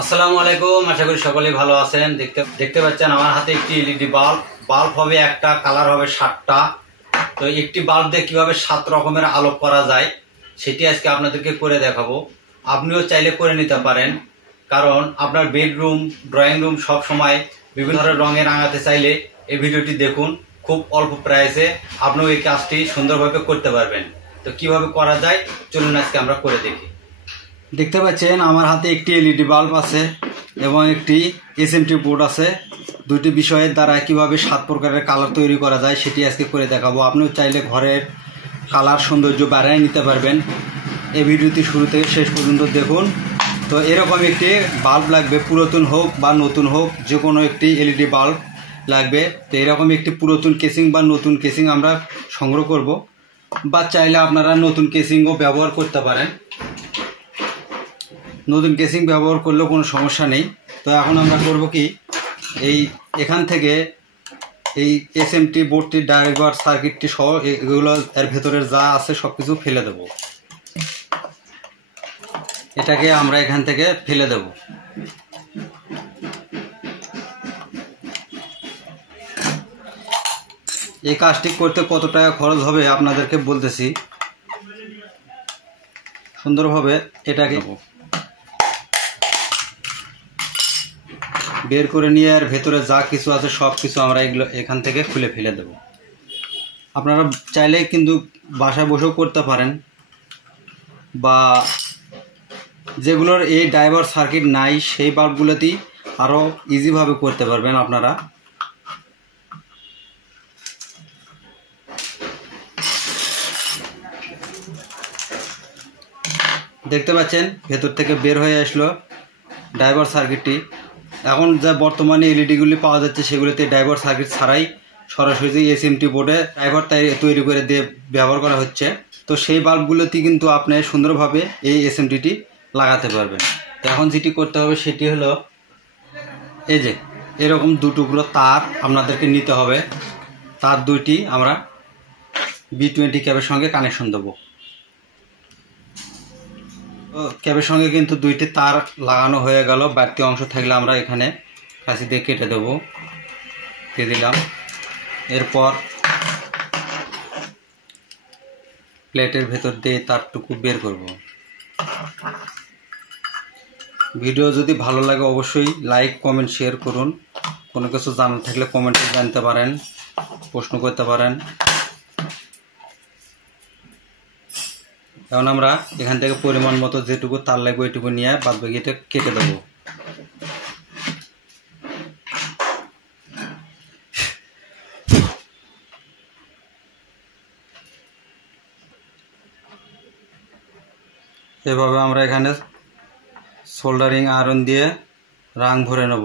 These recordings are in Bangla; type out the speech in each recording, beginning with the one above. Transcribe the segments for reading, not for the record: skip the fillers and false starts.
আসসালামু আলাইকুম, আশা করি সকলেই ভালো আছেন। দেখতে পাচ্ছেন আমার হাতে একটি এলইডি বাল্ব হবে একটা, কালার হবে 7টা। তো একটি বাল্ব দিয়ে কিভাবে 7 রকমের আলো করা যায় সেটি আজকে আপনাদেরকে করে দেখাবো। আপনিও চাইলে করে নিতে পারেন, কারণ আপনার বেডরুম, ড্রয়িং রুম সব সময় বিভিন্ন ধরনের রঙে রাঙাতে চাইলে এই ভিডিওটি দেখুন। খুব অল্প প্রাইসে আপনিও এই কাজটি সুন্দরভাবে করতে পারবেন। তো কিভাবে করা যায় চলুন আজকে আমরা করে দেখি। দেখতে পাচ্ছেন আমার হাতে একটি এলইডি বাল্ব আছে এবং একটি এসএমটি বোর্ড আছে। দুটি বিষয়ের দ্বারা কিভাবে 7 প্রকারের কালার তৈরি করা যায় সেটি আজকে করে দেখাবো। আপনিও চাইলে ঘরের কালার সৌন্দর্য বাড়িয়ে নিতে পারবেন। এই ভিডিওটি শুরু থেকে শেষ পর্যন্ত দেখুন। তো এরকম একটি বাল্ব লাগবে, পুরাতন হোক বা নতুন হোক, যে কোনো একটি এলইডি বাল্ব লাগবে। তো এরকম একটি পুরাতন কেসিং বা নতুন কেসিং আমরা সংগ্রহ করব, বা চাইলে আপনারা নতুন কেসিংও ব্যবহার করতে পারেন। নতুন কেসিং ব্যবহার করলেও কোনো সমস্যা নেই। তো এখন আমরা করব কি, এখান থেকে এই এসএমটি বোর্ডটি, ড্রাইভার সার্কিটটি সহ এগুলো এর ভেতরের যা আছে সব কিছু ফেলে দেব। এটাকে আমরা এখান থেকে ফেলে দেব। এই কাজটি করতে কত টাকা খরচ হবে আপনাদেরকে বলতেছি। সুন্দরভাবে এটাকে বের করে নিয়ে আর ভেতরে যা কিছু আছে সব কিছু আমরা এগুলো এখান থেকে খুলে ফেলে দেব। আপনারা চাইলে কিন্তু বাসায় বসেও করতে পারেন, বা যেগুলোর এই ড্রাইভার সার্কিট নাই সেই বাল্বগুলোতেই আরও ইজিভাবে করতে পারবেন আপনারা। দেখতে পাচ্ছেন ভেতর থেকে বের হয়ে আসলো ড্রাইভার সার্কিটটি। এখন যা বর্তমানে এলইডিগুলি পাওয়া যাচ্ছে সেগুলিতে ড্রাইভার সার্কিট ছাড়াই সরাসরি এসএমটি বোর্ডে ড্রাইভার তৈরি করে দিয়ে ব্যবহার করা হচ্ছে। তো সেই বাল্বগুলোতে কিন্তু আপনি সুন্দরভাবে এই এসএমটিটি লাগাতে পারবেন। তো এখন যেটি করতে হবে সেটি হলো, এই যে এরকম দুটুকরো তার আপনাদেরকে নিতে হবে। তার দুইটি আমরা B20 ক্যাবের সঙ্গে কানেকশন দেবো। তো ক্যাবের সঙ্গে কিন্তু দুইটি তার লাগানো হয়ে গেল। বাড়তি অংশ থাকলে আমরা এখানে কাঁচি দিয়ে কেটে দেবো, দিয়ে দিলাম। এরপর প্লেটের ভেতর দিয়ে তারটুকু বের করব। ভিডিও যদি ভালো লাগে অবশ্যই লাইক, কমেন্ট, শেয়ার করুন। কোনো কিছু জানার থাকলে কমেন্টে জানতে পারেন, প্রশ্ন করতে পারেন। এখন আমরা এখান থেকে পরিমাণ মতো যেটুকু তার লাগবে ওইটুকু নিয়ে বাদ বাকিটা কেটে দেবো। এভাবে আমরা এখানে সোল্ডারিং আয়রন দিয়ে রাং ভরে নেব।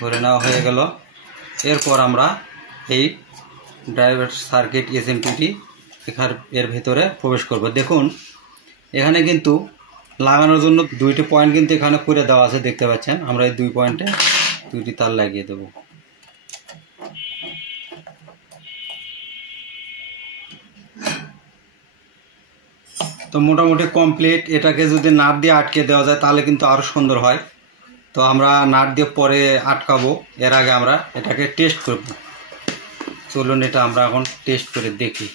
ভরে নেওয়া হয়ে গেল। এরপর আমরা এই ড্রাইভার সার্কিট এসএমটিটি এর ভিতরে প্রবেশ করব। দেখুন এখানে কিন্তু লাগানোর জন্য দুইটি পয়েন্ট কিন্তু এখানে করে দেওয়া আছে, দেখতে পাচ্ছেন। আমরা এই 2 পয়েন্টে দুইটি তার লাগিয়ে দেব। তো মোটামুটি কমপ্লিট। এটাকে যদি নাট দিয়ে আটকে দেওয়া যায় তাহলে কিন্তু আরও সুন্দর হয়। তো আমরা নাট দিয়ে পরে আটকাবো, এর আগে আমরা এটাকে টেস্ট করব। চলুন এটা আমরা এখন টেস্ট করে দেখি।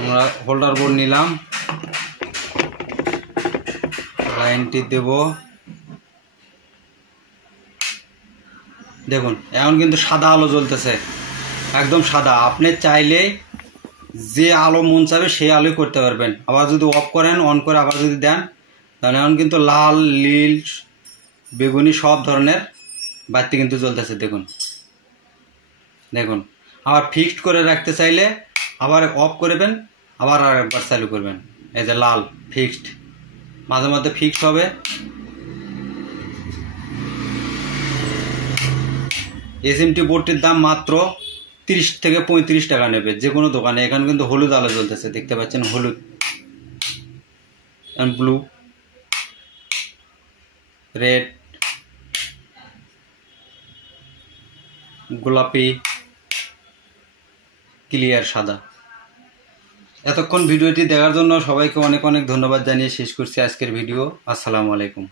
আমরা হোল্ডার বোর্ড নিলাম, লাইনটি দেব। দেখুন এখন কিন্তু সাদা আলো জ্বলতেছে, একদম সাদা। আপনি চাইলে যে আলো মন চাবে সেই আলোই করতে পারবেন। আবার যদি অফ করেন, অন করে আবার যদি দেন, তাহলে এখন কিন্তু লাল, নীল, বেগুনি সব ধরনের বাতি কিন্তু জ্বলতেছে। দেখুন দেখুন আবার ফিক্সড করে রাখতে চাইলে আবার অফ করবেন, আবার আরেকবার চালু করবেন। এই যে লাল ফিক্সড, মাঝে মধ্যে ফিক্সড হবে। এসএমটি বোর্ডটির দাম মাত্র 30 থেকে 35 টাকা নেবে যে কোনো দোকানে। এখানে কিন্তু হলুদ আলো জ্বলতেছে, দেখতে পাচ্ছেন, হলুদ, ব্লু, রেড, গোলাপি, ক্লিয়ার সাদা। এতক্ষণ ভিডিওটি দেখার জন্য সবাইকে অনেক অনেক ধন্যবাদ জানিয়ে শেষ করছি আজকের ভিডিও। আসসালামু আলাইকুম।